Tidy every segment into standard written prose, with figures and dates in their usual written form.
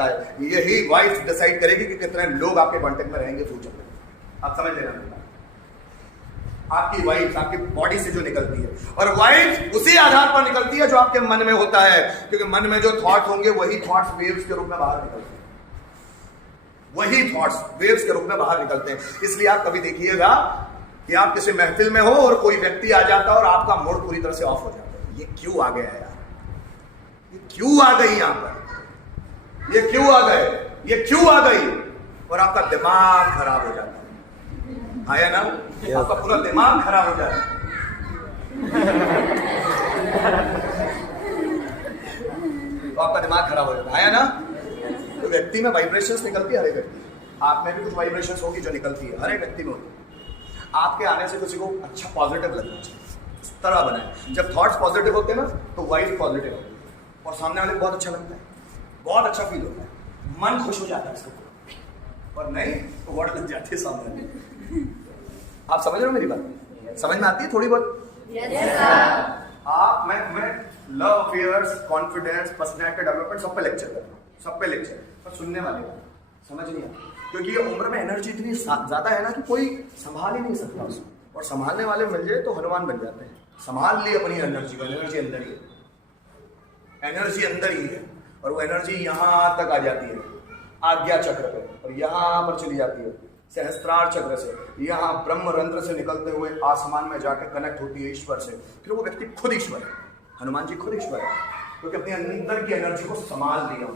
जाता है। यही वाइफ डिसाइड करेगी कि कितने लोग आपके कांटेक्ट में रहेंगे फ्यूचर में। आप समझ लेना, आपकी वाइफ आपकी बॉडी से जो निकलती है, और वाइफ उसी आधार पर निकलती है जो आपके मन में होता है, क्योंकि मन में जो थॉट होंगे वही थॉट्स वेव्स के रूप में बाहर निकलते हैं, वही थॉट्स वेव्स के रूप में बाहर निकलते हैं। इसलिए आप कभी देखिएगा कि आप किसी महफिल में हो और कोई व्यक्ति आ जाता है और आपका मूड पूरी तरह से ऑफ हो जाता है। ये क्यों आ गया यार, ये क्यों आ गई यहां पर, ये क्यों आ गए, ये क्यों आ गई, और आपका दिमाग खराब हो जाता है। आया ना, आपका पूरा दिमाग खराब हो जाता है। तो आपका दिमाग खराब हो जाता है, आया ना। तो व्यक्ति में वाइब्रेशंस निकलती है, हर एक व्यक्ति, आप में भी कुछ वाइब्रेशंस होगी जो निकलती है, हर एक व्यक्ति में होती है। आपके आने से किसी को अच्छा पॉजिटिव लगना चाहिए, इस तरह बनाए। जब थॉट्स पॉजिटिव होते हैं ना तो वाइफ पॉजिटिव होती है, और सामने वाले को बहुत अच्छा लगता है, बहुत अच्छा फील होता है, मन खुश हो जाता है इसको, और नहीं तो वर्ड लग जाती है सामने। आप समझ रहे हो मेरी बात, समझ में आती है थोड़ी बहुत? आप मैं love affairs, confidence, personality development सब पे लेक्चर कर रहा हूँ, सब पे लेक्चर, पर सुनने वाले समझ नहीं आता, क्योंकि ये उम्र में एनर्जी इतनी ज्यादा है ना कि कोई संभाल ही नहीं सकता उसको, और संभालने वाले मिल जाए तो हनुमान बन जाते हैं। संभाल ली अपनी एनर्जी को, एनर्जी अंदर ही है, एनर्जी अंदर ही है, और वो एनर्जी यहां तक आ जाती है आज्ञा चक्र पे, और यहां पर चली जाती है सहस्त्रार चक्र से, यहाँ ब्रह्म रंध्र से निकलते हुए आसमान में जाकर कनेक्ट होती है ईश्वर से। फिर वो व्यक्ति खुद ईश्वर है, हनुमान जी खुद ईश्वर है, क्योंकि अपने अंदर की एनर्जी को संभाल लिया।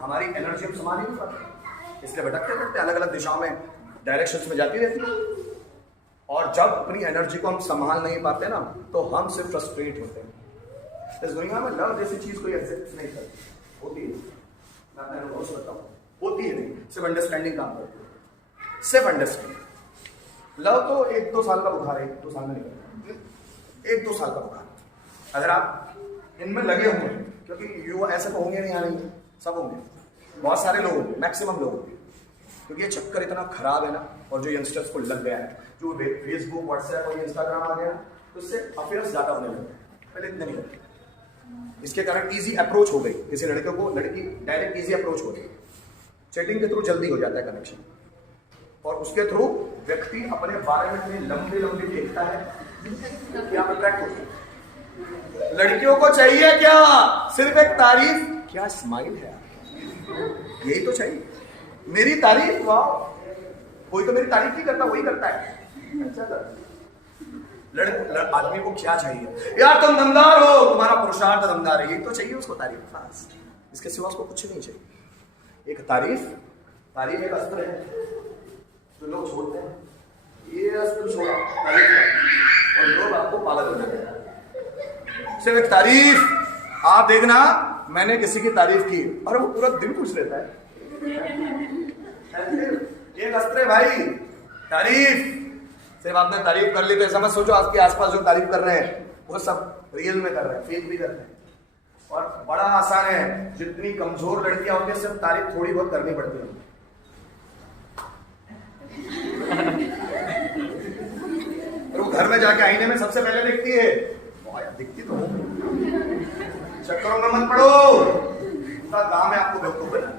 हमारी एनर्जी हम संभाल ही नहीं पाते, इसलिए भटकते रहते, अलग अलग दिशाओं में डायरेक्शंस में जाती रहती है। और जब अपनी एनर्जी को हम संभाल नहीं पाते ना तो हम सिर्फ फ्रस्ट्रेट होते हैं। इस दुनिया में लव जैसी चीज कोई एग्जिस्ट नहीं करती, होती है, मैं अपने अनुभव से बताऊं, होती है नहीं, सिर्फ अंडरस्टैंडिंग काम करती है, सिर्फ अंडरस्टैंडिंग। लव तो 1-2 साल का बुखार है, 1-2 साल में निकलता है, 1-2 साल का बुखार। अगर आप इनमें लगे हुए हैं, क्योंकि युवा ऐसे तो होंगे नहीं, आ रही सब होंगे, बहुत सारे लोग होंगे, मैक्सिमम लोग होंगे, क्योंकि ये चक्कर इतना खराब है ना, और जो यंगस्टर्स को लग गया है, जो फेसबुक, व्हाट्सएप और इंस्टाग्राम आ गया, तो इससे अफेयर्स ज्यादा होने लगे, पहले इतने नहीं होते। इसके कारण इजी अप्रोच हो गई, किसी लड़के को लड़की डायरेक्ट इजी अप्रोच हो गई, चैटिंग के थ्रू जल्दी हो जाता है कनेक्शन, और उसके थ्रू व्यक्ति अपने बारे में इतनी लंबी लंबी देखता है कि आप अट्रैक्ट होते हैं। लड़कियों को चाहिए क्या, सिर्फ एक तारीफ, क्या स्माइल है, यही तो चाहिए, मेरी तारीफ, वाह, कोई तो मेरी तारीफ नहीं करता, वही करता है। आदमी को क्या चाहिए, यार तुम दमदार हो, तुम्हारा पुरुषार्थ दमदार है, यही तो चाहिए उसको, तारीफ, बस, इसके सिवा उसको कुछ नहीं चाहिए। एक तारीफ, तारीफ एक अस्त्र है जो लोग छोड़ते हैं, ये अस्त्र छोड़ा तारीफ का, और लोग आपको पागल बना देते हैं। सिर्फ एक तारीफ, आप देखना, मैंने किसी की तारीफ की और वो पूरा दिन खुश रहता है, एक अस्त्र है भाई, तारीफ। सिर्फ आपने तारीफ कर ली तो ऐसा मत सोचो आपके आसपास जो तारीफ कर रहे हैं वो सब रियल में कर रहे हैं, फेक भी कर रहे हैं। और बड़ा आसान है, जितनी कमजोर लड़कियां होती है सिर्फ तारीफ थोड़ी बहुत करनी पड़ती है। और वो घर में जाके आईने में सबसे पहले देखती है, दिखती तो हो, चक्करों में मत पड़ो, उसका काम है आपको बेवकूफ बनाना।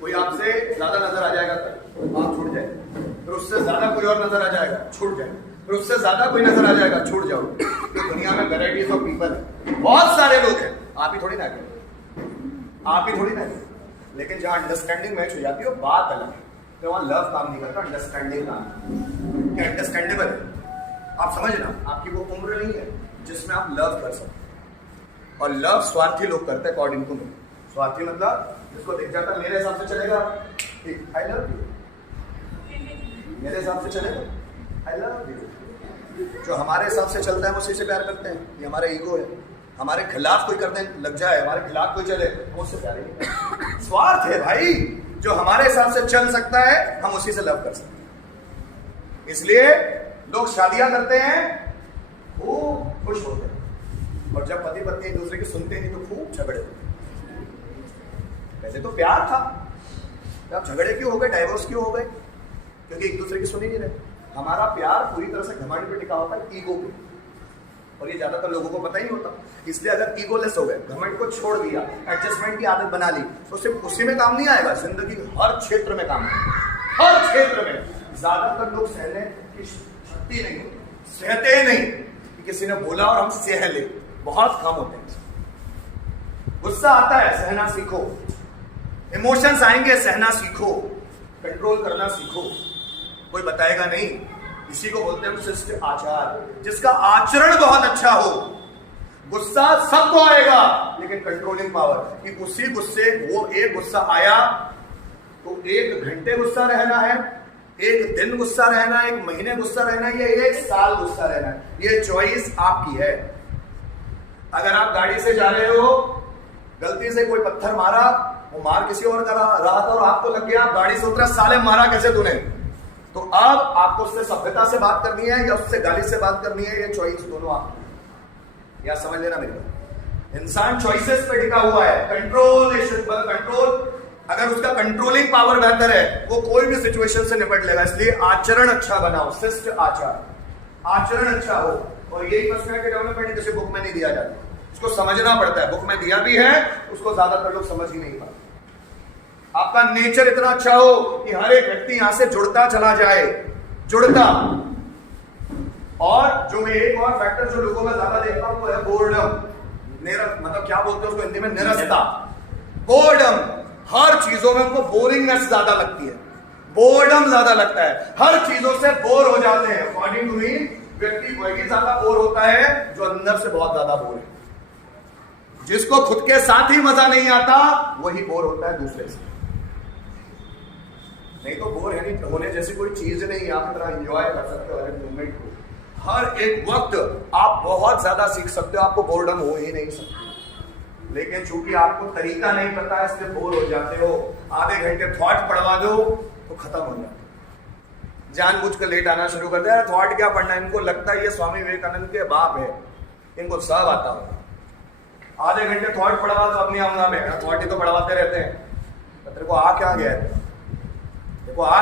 कोई आपसे ज्यादा नजर आ जाएगा तो आप छूट जाए, फिर उससे ज्यादा कोई और नजर आ जाएगा, छूट जाए, फिर उससे ज्यादा कोई नजर आ जाएगा, छूट जाओ। तो दुनिया में वैरायटीज ऑफ पीपल है, बहुत सारे लोग हैं, आप ही थोड़ी ना करें, आप ही थोड़ी ना करें। लेकिन जहां अंडरस्टैंडिंग मैच हो जाती है बात अलग है, तो वहां लव काम नहीं करता, अंडरस्टैंडिंग काम, क्या अंडरस्टैंडेबल है। आप समझना, आपकी वो उम्र नहीं है जिसमें आप लव कर सकते, और लव स्वार्थी लोग करते हैं अकॉर्डिंग टू मी। स्वार्थी मतलब जिसको दिख जाता है मेरे हिसाब से चलेगा, ठीक, आई लव यू, मेरे हिसाब से चलेगा, आई लव यू। जो हमारे हिसाब से चलता है उसी से प्यार करते हैं, ये हमारा ईगो है। हमारे खिलाफ कोई करने लग जाए, हमारे खिलाफ कोई चले, वो उससे प्यार नहीं करते। स्वार्थ है भाई, जो हमारे हिसाब से चल सकता है हम उसी से लव कर सकते हैं। इसलिए लोग शादियां करते हैं, वो खुश होते हैं, और जब पति पत्नी एक दूसरे की सुनते नहीं तो खूब झगड़े होते हैं। पहले तो प्यार था, अब झगड़े क्यों हो गए, डाइवोर्स क्यों हो गए, क्योंकि एक दूसरे की सुन ही नहीं रहे। हमारा प्यार पूरी तरह से घमंड पे टिका होता है, ईगो पे। और ये ज्यादातर लोगों को पता ही नहीं होता। इसलिए अगर ईगोलेस हो गए, घमंड को छोड़ दिया, एडजस्टमेंट की आदत बना ली, तो सिर्फ उसी में काम नहीं आएगा, जिंदगी हर क्षेत्र में काम आएगा, हर क्षेत्र में। ज्यादातर लोग सहने की शक्ति नहीं होती, सहते नहीं कि किसी ने बोला और हम सह ले, बहुत कम होते हैं। गुस्सा आता है, सहना सीखो। इमोशंस आएंगे, सहना सीखो, कंट्रोल करना सीखो। कोई बताएगा नहीं। इसी को बोलते हैं शिष्ट आचार, जिसका आचरण बहुत अच्छा हो। गुस्सा सबको आएगा, लेकिन कंट्रोलिंग पावर कि उसी गुस्से, वो एक गुस्सा आया तो 1 घंटे गुस्सा रहना है, 1 दिन गुस्सा रहना है, 1 महीने गुस्सा रहना है, या 1 साल गुस्सा रहना है, ये चॉइस आपकी है। अगर आप गाड़ी से जा रहे हो, गलती से कोई पत्थर मारा, वो मार किसी और का रहा था और आपको लग गया, आप गाड़ी से उतरा, साले मारा कैसे तूने, तो अब आपको उससे सभ्यता से बात करनी है या उससे गाली से बात करनी है, ये चॉइस दोनों आप या समझ लेना मेरी बात। इंसान चॉइसेस पे टिका हुआ है। कंट्रोल, कंट्रोल, अगर उसका कंट्रोलिंग पावर बेहतर है, वो कोई भी सिचुएशन से निपट लेगा। इसलिए आचरण अच्छा बनाओ, शिष्ट आचार, आचरण अच्छा हो। और यही पर्सनैलिटी डेवलपमेंट किसी बुक में नहीं दिया जाता, उसको समझना पड़ता है। बुक में दिया भी है, उसको ज्यादातर लोग समझ ही नहीं पाते। आपका नेचर इतना अच्छा हो कि हर एक व्यक्ति यहां से जुड़ता चला जाए, जुड़ता। और जो मैं एक और फैक्टर जो लोगों में ज्यादा देखता हूं वो है बोर्डम। मतलब क्या बोलते हैं उसको हिंदी में, निरस्ता, बोर्डम। हर चीजों में उनको बोरिंगनेस ज्यादा लगती है, बोर्डम ज्यादा लगता है, हर चीजों से बोर हो जाते हैं। अकॉर्डिंग टू मी, व्यक्ति वही ज्यादा बोर होता है जो अंदर से बहुत ज्यादा बोर है। जिसको खुद के साथ ही मजा नहीं आता, वही बोर होता है दूसरे से। नहीं तो बोर है नहीं होने जैसी कोई चीज नहीं, आप इतना एंजॉय कर सकते हो हर एक मोमेंट को। हर एक वक्त आप बहुत ज्यादा सीख सकते हो, आपको बोर्डम हो ही नहीं सकती। लेकिन चूंकि आपको तरीका नहीं पता, इसलिए बोर हो जाते हो। आधे घंटे थॉट पढ़वा दो तो खत्म हो जाता। जानबूझ कर लेट आना शुरू करते हैं, थॉट क्या पढ़ना है, इनको लगता है ये स्वामी विवेकानंद के बाप है, इनको सब आता हो। आधे घंटे थॉट पढ़वा तो अपनी आमना में थॉट ही तो पढ़वाते रहते हैं। तेरे को आ क्या गया है, देखो आ